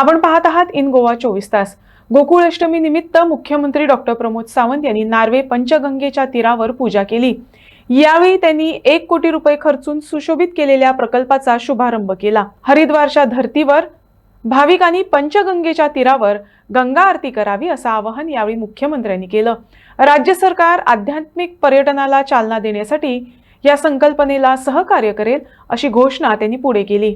आपण पाहत आहात इन गोवा चोवीस तास. गोकुळ अष्टमी निमित्त मुख्यमंत्री डॉक्टर प्रमोद सावंत यांनी नार्वे पंचगंगेच्या तीरावर पूजा केली. यावेळी त्यांनी एक कोटी रुपये खर्चून सुशोभित केलेल्या प्रकल्पाचा शुभारंभ केला. हरिद्वारच्या धर्तीवर भाविकांनी पंचगंगेच्या तीरावर गंगा आरती करावी असं आवाहन यावेळी मुख्यमंत्र्यांनी केलं. राज्य सरकार आध्यात्मिक पर्यटनाला चालना देण्यासाठी या संकल्पनेला सहकार्य करेल अशी घोषणा त्यांनी पुढे केली.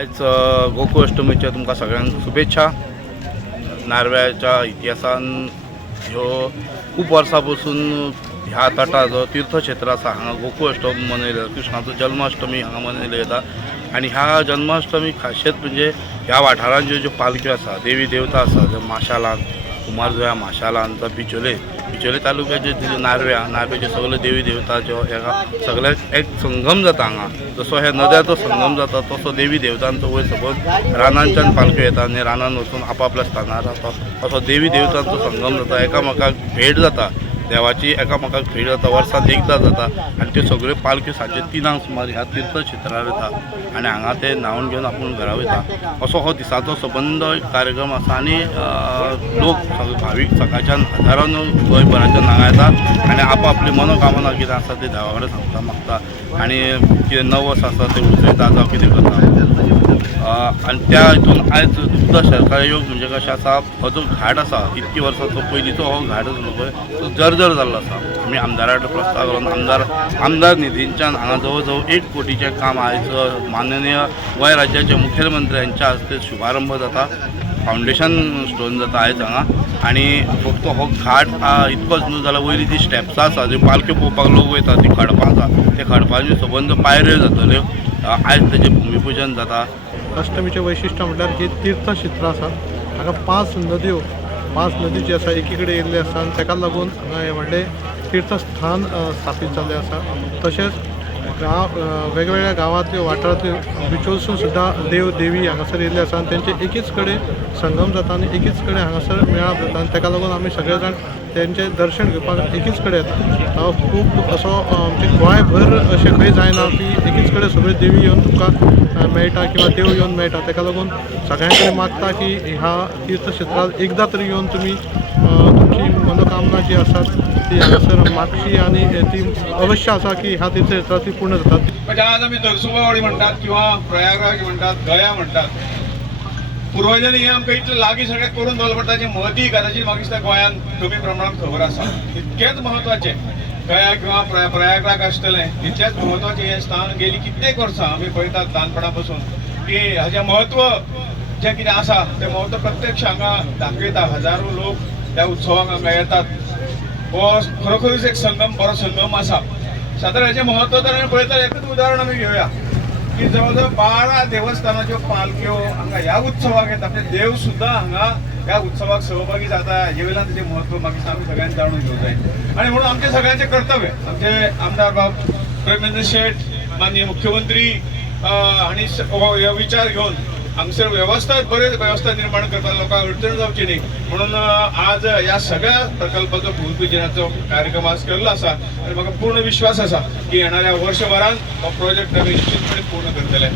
आयज अ, गोकुळ अष्टमीच्या तुमकां सगळ्यांक शुभेच्छा. नारव्याच्या इतिहासान ह्यो खूब वर्सां पसून ह्या तटा जो तीर्थक्षेत्र आसा हांगा गोकुळ अष्टमी मनयले कृष्णाचो जन्माष्टमी हांगा मनयले वता आनी ह्या जन्माष्टमी खासियत म्हणजे ह्या वाठारांत ज्यो ज्यो पालख्यो आसा देवी देवता आसा ज्यो माशालान कुमारजुया माशालान जावं बिचोले बिचोले तालुक्याचे जे नारव्या नारव्याचे सगळे देवी देवता ज्यो हेका सगळ्याक एक संगम जाता हांगा जसो ह्या नद्याचो संगम जाता तसो देवी देवतांचो वयर सपोज रानांच्यान पालख्यो येता आनी रानान वचून आपापल्या स्थानार असो देवी देवतांचो संगम जाता एकामेकाक भेट जाता. देवाची एकामेकाक खेळ जाता वर्सांत एकदां जाता आनी त्यो सगळ्यो पालख्यो सांजे तिनांक सुमार ह्या तीर्थक्षेत्रार येता. आनी हांगा ते न्हांवन घेवन आपूण घरा वयता. असो हो दिसाचो सबंद एक कार्यक्रम आसा आनी लोक भावीक सकाळच्यान हजारान गोंयभराच्यान हांगा येतात आनी आपआपली मनोकामना कितें आसा ते देवा कडेन सांगता मागता. आनी कितें नवस आसा ते उजयता जावं कितें करता. आनी त्या हितून आयज दुग्ध सरकारी योग म्हणजे कशें आसा हो जो घाट आसा इतकी वर्सांचो पयलींचो हो घाट आसलो पळय तो जर जाल्लो आसा आमी आमदारा प्रस्ताव घालून आमदार आमदार निधींच्यान हांगा जवळ जवळ एक कोटीचें काम आयज माननीय गोंय राज्याचे मुखेलमंत्र्यांच्या हस्ते शुभारंभ जाता फावंडेशन स्टोन जाता आयज हांगा आनी फक्त हो घाट इतकोच न्हू जाल्यार वयली जी स्टेप्स आसा ज्यो पालख्यो पळोवपाक लोक वयता ती खडपां आसा ते खडपांच्यो सबंद पायऱ्यो जातल्यो आयज तेजें भुमिपूजन जाता. अष्टमीचें वैशिश्ट म्हटल्यार ही तीर्थक्षेत्र आसा हांगा पांच नद्यो पांच नदी जी आसा एकी कडेन येयल्ली आसा आनी ताका लागून हांगा हें व्हडलें तीर्थस्थान अ, स्थापीत जाल्लें आसा तशेंच गांव वेगवेगळ्या गांवांतल्यो वाठारांतल्यो बिचोलसून सुद्दां देव देवी हांगासर येयल्ले आसा आनी तेंचे एकीच कडेन संगम जाता आनी एकीच कडेन हांगासर मेळाप जाता आनी ताका लागून आमी सगळे जाण तेंचें दर्शन घेवपाक एकीच कडेन येता खूब असो म्हणजे गोंयभर अशें खंय जायना की एकीच कडेन सगळ्यो देवी येवन तुमकां मेळटा किंवा देव येवन मेळटा. ताका लागून सगळ्यां कडेन मागता की ह्या तीर्थक्षेत्रांत एकदां तरी येवन तुमी तुमची मनोकामना जी आसा ती हांगासर मागची आणि ती अवश्य आसा की ह्या तीर्थक्षेत्रांत ती पूर्ण जातात. म्हणजे आज आम्ही दरसुबावाडी म्हणतात किंवा प्रयागराज म्हणतात गया म्हणतात. पूर्वजांनी हे आमकां इतलें लागीं सगळें करून दवरलें पडटा ताचें महती कदाचित म्हाका दिसता गोंयांत कमी प्रमाणात खबर आसा तितकेंच म्हत्वाचें. गया किंवा प्रया प्रयागराज आसतलें तितलेंच म्हत्वाचें हें स्थान गेली कित्येक वर्सां आमी पळयतात ल्हानपणा पासून की हाजें म्हत्व जें कितें आसा तें म्हत्व प्रत्यक्ष हांगा दाखयता हजारो लोक त्या उत्सवाक हांगा येतात. हो खरोखरच एक संगम बरो संगम आसा सादारण हेचें म्हत्व तर आमी पळयता एकच उदाहरण आमी घेवया की जवळ जवळ बारा देवस्थानाच्यो पालख्यो हो, हांगा ह्या उत्सवाक येता म्हणजे देव सुद्दां हांगा ह्या उत्सवाक सहभागी जाता. हे वयल्यान त्याचे म्हत्व मागीर दिसता आमी सगळ्यांनी जाणून घेवंक जाय आनी म्हणून आमचें सगळ्यांचें कर्तव्य आमचे आमदार बाब प्रेमेंद्र शेठ माननीय मुख्यमंत्री अं, हांणी हो विचार घेवन हांगसर वेवस्था बरेच वेवस्था निर्माण करपाक लोकांक अडचण जावची न्ही म्हणून आज ह्या सगळ्या प्रकल्पाचो भूमिपूजनाचो कार्यक्रम आज केल्लो आसा आनी म्हाका पूर्ण विश्वास आसा की येणाऱ्या वर्षभरान हो प्रोजेक्ट आमी निश्चितपणे पूर्ण करतले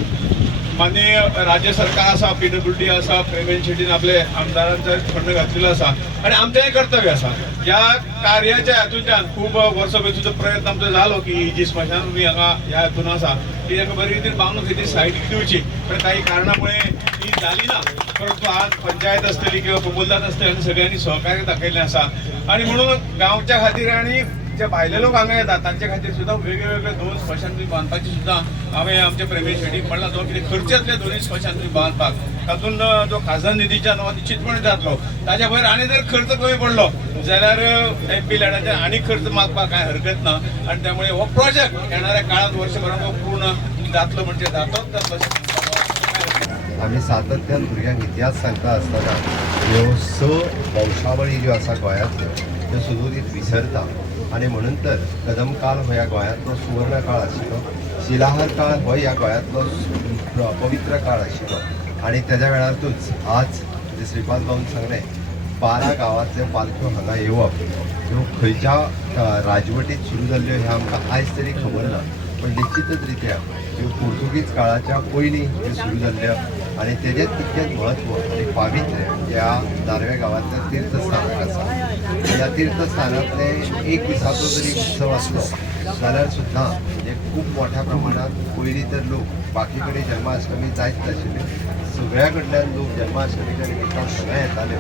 माननीय राज्य सरकार आसा पीडब्ल्यूडी आसा प्रेमेंत शेटीन आपले आमदारांचो फंड घातलेलो आसा आनी आमचें कर्तव्य आसा ह्या कार्याच्या हातूंतल्यान खूब वर्सां सुद्दां प्रयत्न आमचो जालो की ही जी स्मशानभूमी हांगा ह्या हातून आसा ती ताका बरे रितीन बांदून खंय सायटीक दिवची पण काही कारणामुळे ही जाली ना. परंतु आज पंचायत असतली किंवा प्रबोधनात असतली आणि सगळ्यांनी सहकार्य दाखयलें आसा आणि म्हणून गांवच्या खातीर आणि जे भायले लोक हांगा येतात तांचे खातीर सुद्दां वेगळे वेगळे दोन स्मशानभूमी बांदपाची सुद्दां हांवें आमच्या प्रेमी शेटीक म्हणला जो कितें खर्च येतले दोनूय स्मशानभूमी बांदपाक तातूंत जो खासदार निधीच्या हो चितपण जातलो. ताच्या भायर आनी जर खर्च कमी पडलो जाल्यार एम पी लॅडाचे आनी खर्च मागपाक कांय हरकत ना. आनी त्यामुळे हो प्रोजेक्ट येणाऱ्या काळांत वर्षभरात हो पूर्ण जातलो म्हणजे जातोच जातलो आमी सातत्यान भुरग्यांक इतिहास सांगता आसतना ह्यो स वंशावळी ज्यो आसा गोंयांतल्यो त्यो सुदूरीत विसरता. आनी म्हणून तर कदम काळ हो ह्या गोंयांतलो सुवर्ण काळ आशिल्लो शिलाहार काळ हो ह्या गोंयांतलो पवित्र काळ आशिल्लो. आणि त्याच्या वेळारूच आज जे श्रीपाद भाऊन सांगलें बारा गांवांतल्यो पालख्यो हांगा येवप ह्यो खंयच्या राजवटीत राजवटींत सुरू जाल्ल्यो हें आमकां आयज तरी खबर ना. पण निश्चितच रित्या ह्यो पुर्तुगीज काळाच्या पयलीं ह्यो सुरू जाल्ल्यो आनी तेजेच तितकेच म्हत्व आणि पावित्र्य ह्या दारव्या गांवांतल्या तीर्थस्थानाक आसा या तीर्थस्थानांतले एक दिसाचो जरी उत्सव आसलो जाल्यार सुद्दां म्हणजे खूब मोठ्या प्रमाणात पयलीं तर लोक बाकी कडेन जन्माष्टमी जायत नाशिल्ली सगळ्या कडल्यान लोक जन्माष्टमीच्या निमित्तान हांगा येताले.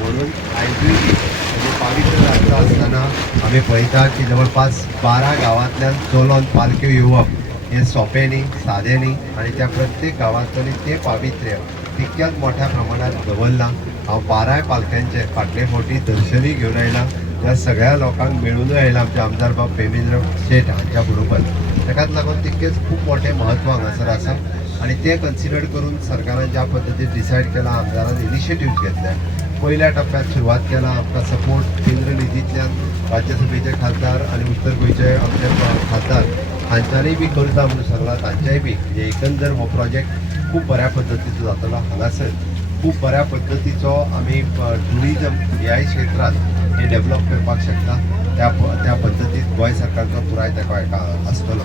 म्हणून आयजूय म्हणजे पावित्र राखता आसतना आमी पळयता की जवळपास बारा गांवांतल्यान चलोन पालख्यो येवप हें सोपें न्ही सादें न्ही आनी त्या प्रत्येक गांवांतली तें पावित्र्य तितक्याच मोठ्या प्रमाणात दवरलां बाराय पालख्यांचे फाटले मोठी दर्शनी घेवन आयलां त्या सगळ्या लोकांक मेळूनय आयला आमचे आमदार बाब पेमेंद्र शेट हांच्या बरोबर. ताकाच लागून तितकेच खूब मोठें म्हत्व हांगासर आसा आनी तें कन्सिडर करून सरकारान ज्या पद्दतीन डिसायड केला आमदारान इनिशिएटिव्ह घेतल्या पयल्या टप्प्यात सुरवात केला आमकां सपोर्ट केंद्र निधींतल्यान राज्यसभेचे खासदार आनी उत्तर गोंयचे आमचे खासदार हांच्यानी बी करता म्हणून सांगला. तांच्याय बी. म्हणजे एकंदर हो प्रोजेक्ट खूब बऱ्या पद्दतीचो जातलो हांगासर खूब बऱ्या पद्दतीचो आमी ट्युरिजम ह्याय क्षेत्रांत हे डेव्हलप करपाक शकता. त्या त्या पद्दतीन गोंय सरकारचो पुराय तेका आसतलो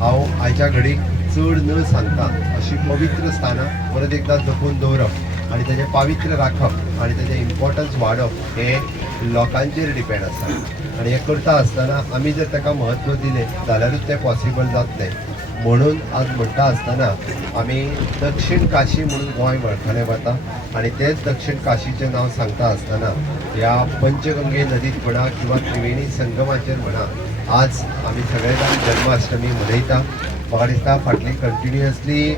हांव आयच्या घडीक चड न सांगता अशी पवित्र स्थानां परत एकदां जपून दवरप आनी तेजें पावित्र्य राखप आनी तेजें इम्पॉर्टन्स वाडप हें लोकांचेर डिपेंड आसा आनी हें करता आसतना आमी जर ताका म्हत्व दिलें जाल्यारूच तें पॉसिबल जातलें म्हणून आज म्हणटा आसतना आमी दक्षीण काशी म्हणून गोंय वळखलें वता आनी तेच दक्षीण काशीचें नांव सांगता आसतना ह्या पंचगंगे नदीत म्हणा किंवा त्रिवेणी संगमाचेर म्हणा आज आमी सगळे जाण जन्माष्टमी मनयता. म्हाका दिसता फाटली कंटिन्युअसली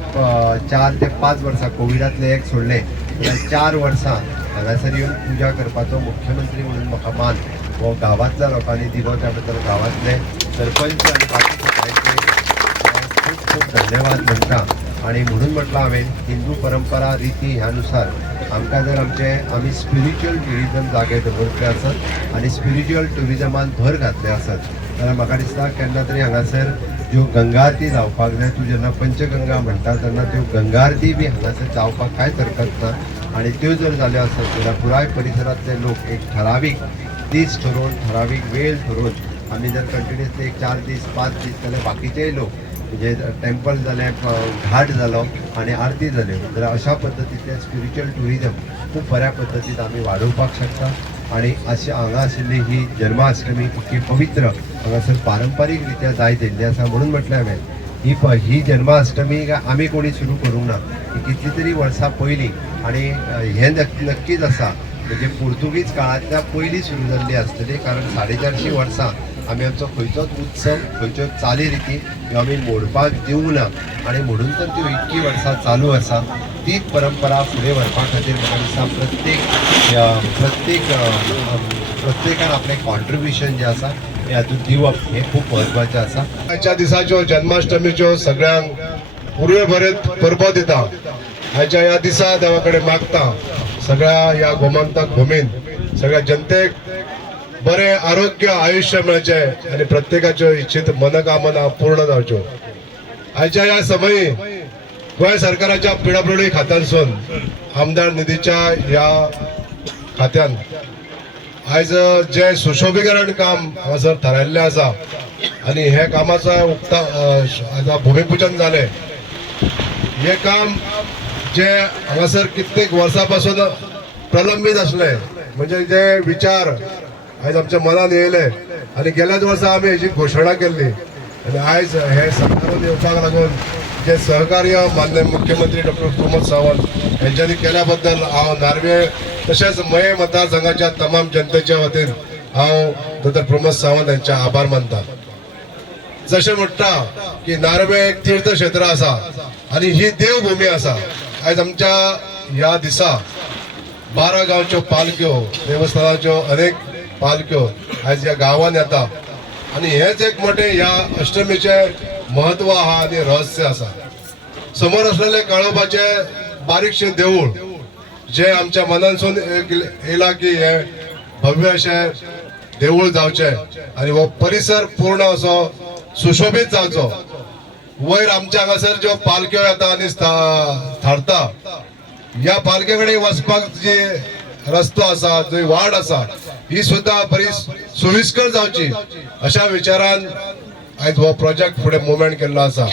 चार ते पांच वर्सां कोविडांतलें एक सोडले. जाल्यार चार वर्सां हांगासर येवन पुजा करपाचो मुख्यमंत्री म्हणून म्हाका मान हो गांवांतल्या लोकांनी दिलो त्या बद्दल गांवांतले सरपंच आनी बाकी खूप धन्यवाद म्हणटा आणि म्हणून म्हटलं हांवें हिंदू परंपरा रिती ह्यानुसार आमकां जर आमचे आमी स्पिरिच्युअल ट्युरिजम जागे दवरले आसत आनी स्पिरिच्युअल ट्युरिजमान भर घातले आसत जाल्यार म्हाका दिसता केन्ना तरी हांगासर ज्यो गंगा आरती जावपाक जाय तूं जेन्ना पंचगंगा म्हणटा तेन्ना त्यो गंगा आरती बी हांगासर जावपाक कांयच हरकत ना. आनी त्यो जर जाल्यो आसत जाल्यार पुराय परिसरांतले लोक एक ठरावीक दीस ठरोवन ठरावीक वेळ ठरोवन आमी जर कंटिन्युअसली एक चार दीस पांच दीस जाल्यार बाकीचेय लोक म्हणजे टेम्पल जालें घाट जालो आनी आरती जाल्यो जाल्यार अशा पद्दतीचें स्पिरिच्युअल ट्युरिजम खूब बऱ्या पद्दतीन आमी वाडोवपाक शकता. आनी अशी हांगा आशिल्ली ही जन्माष्टमी इतकी पवित्र हांगासर पारंपारीक रित्या जायत येयल्ली आसा म्हणून म्हटलें हांवें ही प ही जन्माष्टमी काय आमी कोणी सुरू करूंक ना? ही कितली तरी वर्सां पयलीं आनी हें नक्की नक्कीच आसा म्हणजे पुर्तुगीज काळांतल्या पयलीं सुरू जाल्ली आसतली कारण साडे चारशीं वर्सां आमी आमचो खंयचोच उत्सव खंयच्यो चाली रिती ह्यो आमी मोडपाक दिवंक ना. आनी म्हणून तर त्यो इतकी वर्सां चालू आसा तीच परंपरा फुडें व्हरपा खातीर म्हाका दिसता. प्रत्येक प्रत्येक प्रत्येकान आपलें कॉन्ट्रिब्युशन जें आसा हें हातूंत दिवप हें खूब म्हत्वाचें आसा. आयच्या दिसाच्यो जन्माष्टमीच्यो सगळ्यांक पुरवे बरेत परबो दिता. आयच्या ह्या दिसा देवा कडेन मागता. सगळ्या ह्या गोमंतक भुमीन सगळ्या जनतेक बरें आरोग्य आयुश्य मेळचें आनी प्रत्येकाच्यो इच्छित मनकामना पूर्ण जावच्यो आयच्या ह्या समयी गोंय सरकाराच्या पिडाब्रोडी खात्यांसून आमदार निधीच्या ह्या खात्यान आयज जे सुशोभीकरण काम हांगासर थारायल्लें आसा आनी हे कामाचो उक्ता आतां भुमिपूजन जालें हे काम जे हांगासर कित्येक वर्सां पासून प्रलंबीत आसले म्हणजे जे विचार आयज आमच्या मनात येयले आनी गेल्याच वर्सा आमी हेची घोशणा केल्ली आनी आयज हे सरकारान येवपाक लागून जे सहकार्य मान्य मुख्यमंत्री डॉक्टर प्रमोद सावंत यांच्यानी केल्या बद्दल हांव नार्वे तशेंच मये मतदारसंघाच्या तमाम जनतेच्या वतीन हांव डॉक्टर प्रमोद सावंत यांचे आभार मानता जशें म्हणटा की नार्वे एक तीर्थक्षेत्र आसा आनी ही देवभूमी आसा आयज आमच्या ह्या दिसा बारा गांवच्यो पालख्यो देवस्थानाच्यो अनेक पालख्यो. आयज ह्या गांवांत येता. आनी हेच एक मोठें ह्या अष्टमीचें महत्त्व आहा आनी रहस्य आसा समोर असलेले कळोवपाचे बारीकशें देवूळ जे आमच्या मनानसून एक येयला की हे भव्य अशें देवूळ जावचें. आनी हो परिसर पूर्ण असो सुशोभीत जावचो. वयर आमच्या हांगासर ज्यो पालख्यो येता आनी थारता ह्या पालखे कडेन वचपाक जी रस्तो आसा जंय वाड आसा ही सुद्दां बरी सोयीस्कर जावची अशा विचारान आयज हो प्रोजेक्ट फुडें मुवमेंट केल्लो आसा